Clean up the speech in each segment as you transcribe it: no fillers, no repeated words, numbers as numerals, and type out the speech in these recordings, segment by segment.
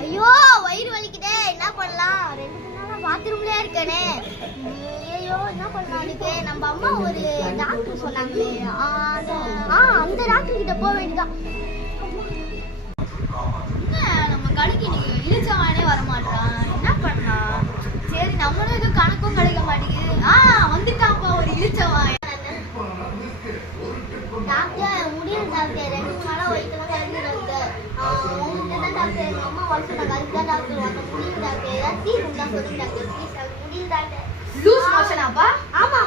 ஐயோ வயிறு வலிக்குதே, என்ன பண்ணலாம்? 2 நாளா பாத்ரூம்லயே இருக்கனே. ஐயோ என்ன பண்ணலாம்னுக்கு நம்ம அம்மா ஒரு டாக்டர் சொன்னாங்களே, அந்த டாக்டர் கிட்ட போக வேண்டியதான். நம்ம கடைக்கு இன்னைக்கு இழுச்சவானே வரமாட்டான், என்ன பண்ணலாம்? சரி நம்மளும் எதுவும் கணக்கும் கிடைக்க மாட்டேங்குது. வந்துட்டாப்பா ஒரு இழுச்சவான். டாக்டர் முடியல டாக்டர், 2 நாளா வயிற்று டாக்டர். உங்களுக்கு என்ன டாக்டர்? எங்க அம்மா வளர்த்துட்டாங்க, அதுதான் டாக்டர் வந்த முடியல டாக்டர். ஏதாவது தீர்வு தான் சொல்லுங்க டாக்டர், ப்ளீஸ். அது முடியல டாக்டர். லூஸ் மோஷனாப்பா? ஆமா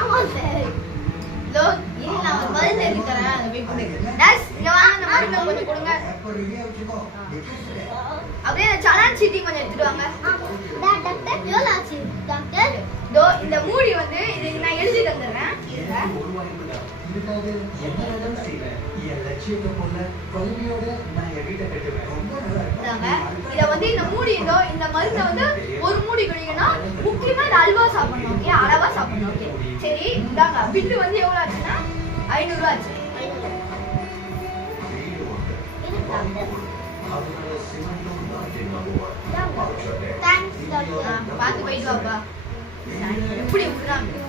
ஆமா சார். லோ இனி நான் ஒரு மருந்து எழுதி தரேன், அதை போய் கொடுங்க. நர்ஸ் இங்க வாங்க, இந்த மருந்து கொஞ்சம் கொடுங்க. அப்படியே சலான் சீட்டி கொஞ்சம் எடுத்துட்டு வாங்க. டாக்டர் எவ்வளோ ஆச்சு டாக்டர்? தோ இந்த மூடி வந்து இது நான் எழுதி தந்துடுறேன். இத வந்து இந்த மூடி இந்த மருந்தை வந்து ஒரு மூடி குடிக்கணும். முக்கியமா இந்த அல்வா சாப்பிடணும், ஓகே? அளவா சாப்பிடணும், ஓகே? சரி இந்தாங்க. பில்லு வந்து எவ்வளவு ஆச்சுன்னா 500 ரூபா ஆச்சு. பார்த்து போயிட்டு வாப்பா. எப்படி விடுறாங்க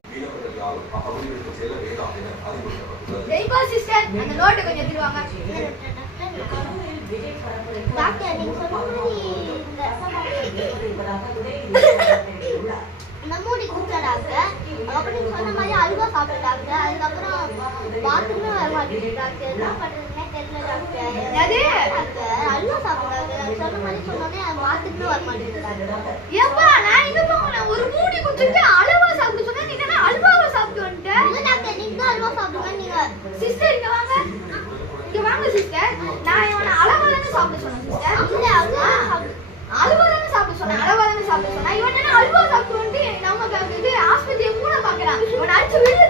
ஜெய்பா சிஸ்டர், அந்த நோட்டை கொஞ்சம் எடுத்துருவாங்க. டாக்டர் நீங்க சொன்ன மாதிரி இந்த மூடி குடிச்சா டாக்டர், அப்புறம் நீங்க சொன்ன மாதிரி அல்வா சாப்பிட்ட டாக்டர், அதுக்கப்புறம் பாத்ரூமே வர மாட்டேங்குது டாக்டர். என்ன பண்றதுன்னே தெரியல டாக்டர். அல்வா சாப்பிட்ட டாக்டர் சொன்ன மாதிரி சொன்னோன்னே பாத்ரூமே வர மாட்டேங்குது டாக்டர். ஏப்பா நான் இது போகணும், ஒரு மூடி குடிச்சிட்டு அல்வா சாப்பிட்டு சொன்னா நீங்க என்ன அல்வாவை சாப்பிட்டு வந்துட்டேன்? இல்ல டாக்டர் நீங்க தான் அல்வா சாப்பிடுங்க. நீங்க சிஸ்டர் இங்க வாங்க, இங்க வாங்க சிஸ்டர். நான் இவனை அளவா தானே சாப்பிட சொன்னேன் சிஸ்டர். இல்ல அல்வா தானே சாப்பிட சொன்னேன், அளவா தானே சாப்பிட சொன்னேன். இவன் என்ன அல்வா சாப்பிட்டு வந்து நமக்கு இது ஆஸ்பத்திரியை கூட பாக்குறான். இவன் அடிச்சு விடு